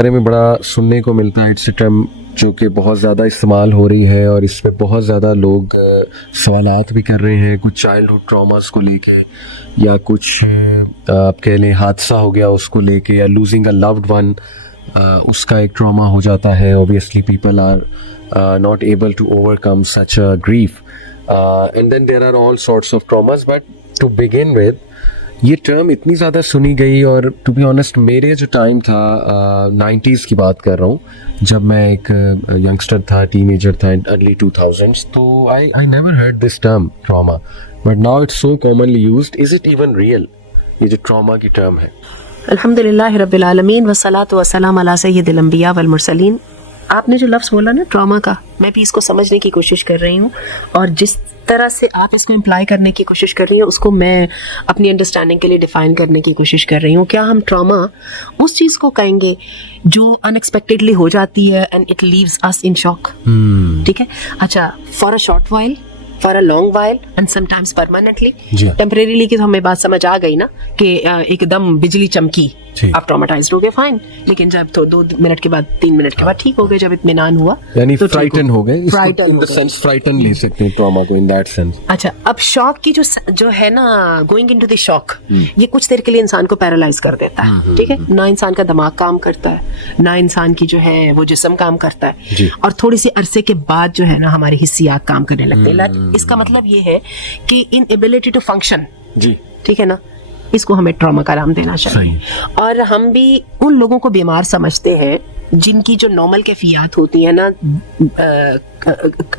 بارے میں بڑا سننے کو ملتا ہے. اٹس اے ٹرم جو کہ بہت زیادہ استعمال ہو رہی ہے اور اس پہ بہت زیادہ لوگ سوالات بھی کر رہے ہیں, کچھ چائلڈہڈ ٹراماز کو لے کے, یا کچھ آپ کہہ لیں حادثہ ہو گیا اس کو لے کے, یا لوزنگ اے لوڈ ون, اس کا ایک ٹراما ہو جاتا ہے. Obviously people are not able to overcome such a grief, and then there are all sorts of traumas. But to begin with, یہ ٹرم اتنی زیادہ سنی گئی, اور ٹو بی آنیسٹ میرے جو ٹائم تھا 90s کی بات کر رہا ہوں, جب میں ایک ینگسٹر تھا, ٹین ایجر تھا, ارلی 2000s, تو I never heard this term trauma, but now it's so commonly used. Is it even real, یہ جو ٹراما کی ٹرم ہے؟ الحمدللہ رب العالمین والصلاۃ والسلام علی سید الانبیاء والمرسلین. آپ نے جو لفظ بولا نا ٹراما کا, میں بھی اس کو سمجھنے کی کوشش کر رہی ہوں, اور جس طرح سے آپ اس کو امپلائی کرنے کی کوشش کر رہی ہیں اس کو میں اپنی انڈرسٹینڈنگ کے لیے ڈیفائن کرنے کی کوشش کر رہی ہوں. کیا ہم ٹراما اس چیز کو کہیں گے جو ان ایکسپیکٹڈلی ہو جاتی ہے اینڈ اٹ لیوز اس ان شاک, ٹھیک ہے, اچھا, for a short while, for a long while, and some times permanently, temporarily, کہ ہمیں بات سمجھ آ گئی نا کہ ایک دم بجلی چمکی, آپ ٹراماٹائزڈ ہو گئے, فائن, لیکن جب تو 2 منٹ کے بعد 3 منٹ کے بعد ٹھیک ہو گئے, جب اطمینان ہوا, یعنی فرائٹن ہو گئے, ان دی سینس فرائٹن لے سکتے ہیں ٹراما کو ان دیٹ سینس. اچھا, اب شاک کی جو ہے نا, گوئنگ انٹو دی شاک, یہ کچھ دیر کے لیے انسان کو پیرالائز کر دیتا ہے, ٹھیک ہے, نہ انسان کا دماغ کام کرتا ہے, نہ انسان کی جو ہے وہ جسم کام کرتا ہے, اور تھوڑی سی عرصے کے بعد جو ہے نا ہماری حسیات کام کرنے لگتے ہیں. اس کا مطلب یہ ہے کہ ان ایبلٹی ٹو فنکشن, ٹھیک ہے نا, اس کو ہمیں ٹراما کا نام دینا چاہیے. اور ہم بھی ان لوگوں کو بیمار سمجھتے ہیں جن کی جو نارمل کیفیات ہوتی ہیں نا,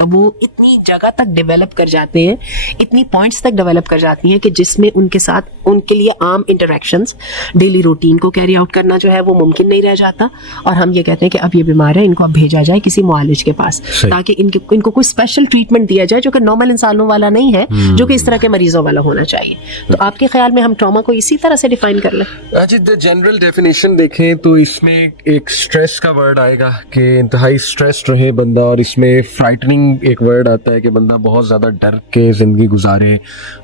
وہ اتنی جگہ تک ڈیولپ کر جاتے ہیں, اتنی پوائنٹس تک ڈیولپ کر جاتی ہیں کہ جس میں ان کے ساتھ ان کے لیے عام انٹریکشنز, ڈیلی روٹین کو کیری آؤٹ کرنا جو ہے وہ ممکن نہیں رہ جاتا, اور ہم یہ کہتے ہیں کہ اب یہ بیمار ہے, ان کو اب بھیجا جائے کسی معالج کے پاس, تاکہ ان کو کوئی اسپیشل ٹریٹمنٹ دیا جائے جو کہ نارمل انسانوں والا نہیں ہے, جو کہ اس طرح کے مریضوں والا ہونا چاہیے. تو آپ کے خیال میں ہم ٹراما کو اسی طرح سے ڈیفائن کر لیں؟ جنرل ڈیفینیشن دیکھیں تو اس میں ایک اسٹریس کا ورڈ آئے گا کہ انتہائی اسٹریسڈ رہے بندہ, اور اس میں فرائٹننگ ایک ورڈ آتا ہے کہ بندہ بہت زیادہ ڈر کے زندگی گزارے,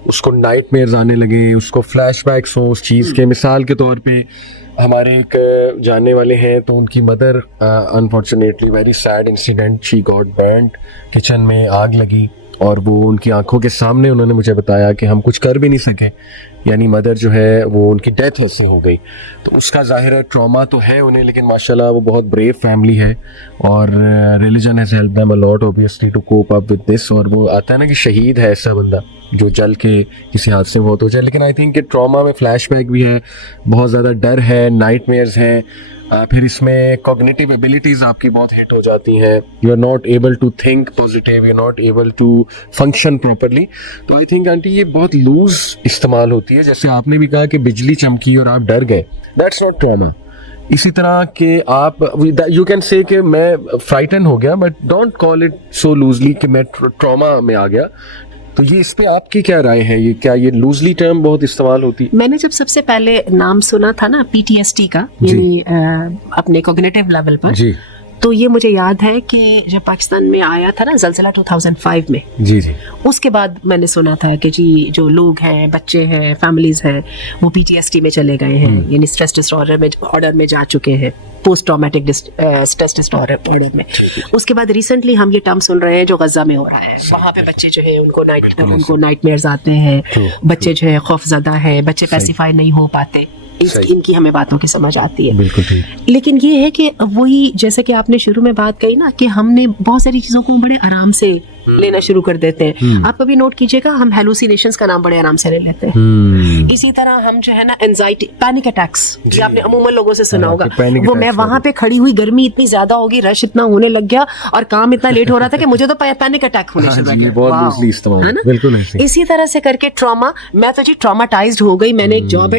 اس کو نائٹ میئرز آنے لگے, اس کو فلیش بیکس ہوں اس چیز کے. مثال کے طور پہ ہمارے ایک جاننے والے ہیں, تو ان کی mother unfortunately, very sad incident, she got burned, kitchen میں آگ لگی, اور وہ ان کی آنکھوں کے سامنے انہوں نے مجھے بتایا کہ ہم کچھ کر بھی نہیں سکے, یعنی مدر جو ہے وہ ان کی ڈیتھ ایسی ہو گئی. تو اس کا ظاہر ہے ٹراما تو ہے انہیں, لیکن ماشاءاللہ وہ بہت بریو فیملی ہے, اور religion has help them a lot obviously to cope up with this. اور وہ آتا ہے نا کہ شہید ہے ایسا بندہ جو جل کے کسی حادثے میں موت ہو جائے. لیکن آئی تھنک کہ ٹراما میں فلیش بیک بھی ہے, بہت زیادہ ڈر ہے, نائٹ میئرز ہیں, پھر اس میں کوگنیٹیو ایبلٹیز آپ کی بہت ہٹ ہو جاتی ہیں, you are not able to think positive, you are not able to function properly. تو آئی تھنک آنٹی یہ بہت لوز استعمال ہوتی ہے, جیسے آپ نے بھی کہا کہ بجلی چمکی اور آپ ڈر گئے, دیٹس ناٹ ٹراما. اسی طرح کہ آپ یو کین سے کہ میں فرائٹن ہو گیا, but don't call it so loosely کہ میں ٹراما میں آ گیا. تو یہ اس پہ آپ کی کیا رائے ہے, یہ کیا یہ لوزلی ٹرم بہت استعمال ہوتی؟ میں نے جب سب سے پہلے نام سنا تھا نا PTSD کا, یعنی اپنے کوگنیٹیو لیول پر, تو یہ مجھے یاد ہے کہ جب پاکستان میں آیا تھا نا زلزلہ 2005 میں, اس کے بعد میں نے سنا تھا کہ جی جو لوگ ہیں, بچے ہیں, فیملیز ہیں, وہ PTSD میں چلے گئے ہیں, یعنی اسٹریس ڈس آرڈر میں جا چکے ہیں, post traumatic stress dis order میں. اس کے بعد ریسنٹلی ہم یہ ٹرم سن رہے ہیں جو غزہ میں ہو رہا ہے, وہاں پہ بچے جو ہے ان کو نائٹ میئرز آتے ہیں, بچے جو ہے خوف زدہ ہیں, بچے پیسیفائی نہیں ہو پاتے, ان کی ہمیں باتوں کی سمجھ آتی ہے. لیکن یہ ہے کہ وہی جیسے کہ آپ نے شروع میں بات کہی نا کہ ہم نے بہت ساری چیزوں کو بڑے آرام سے لینا شروع کر دیتے ہیں. آپ کبھی نوٹ کیجئے گا, ہم ہیلوسینیشنز کا نام بڑے آرام سے لے لیتے ہیں. اسی طرح ہم جو ہے نا اینزائٹی, پینک اٹیکس, جو آپ نے عموماً لوگوں سے سنا ہوگا, وہ میں وہاں پہ کھڑی ہوئی, گرمی اتنی زیادہ ہوگی, رش اتنا ہونے لگ گیا, اور کام اتنا لیٹ ہو رہا تھا کہ مجھے تو پینک اٹیک ہونے شروع ہو گیا. اسی طرح سے کر کے ٹراما, میں تو جی ٹراماٹائزڈ ہو گئی. میں نے ایک جاب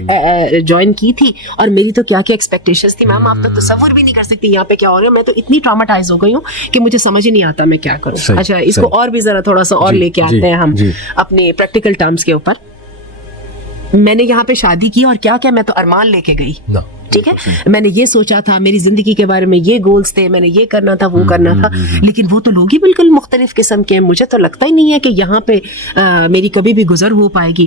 جوائن کی تھی, اور میری تو کیا کیا ایکسپیکٹیشنز تھی میم, آپ تو تصور بھی نہیں کر سکتی یہاں پہ کیا ہو رہا ہے. میں تو اتنی ٹراماٹائز ہو گئی ہوں کہ مجھے سمجھ ہی نہیں آتا میں کیا کروں. اچھا, اس کو اور بھی ذرا تھوڑا سا اور لے کے آتے ہیں ہم اپنے پریکٹیکل ٹرمز کے اوپر. میں نے یہاں پہ شادی کی, اور کیا کیا میں تو ارمان لے کے گئی, ٹھیک ہے, میں نے یہ سوچا تھا, میری زندگی کے بارے میں یہ گولز تھے, میں نے یہ کرنا تھا, وہ کرنا تھا, لیکن وہ تو لوگ ہی بالکل مختلف قسم کے ہیں. مجھے تو لگتا ہی نہیں ہے کہ یہاں پہ میری کبھی بھی گزر ہو پائے گی.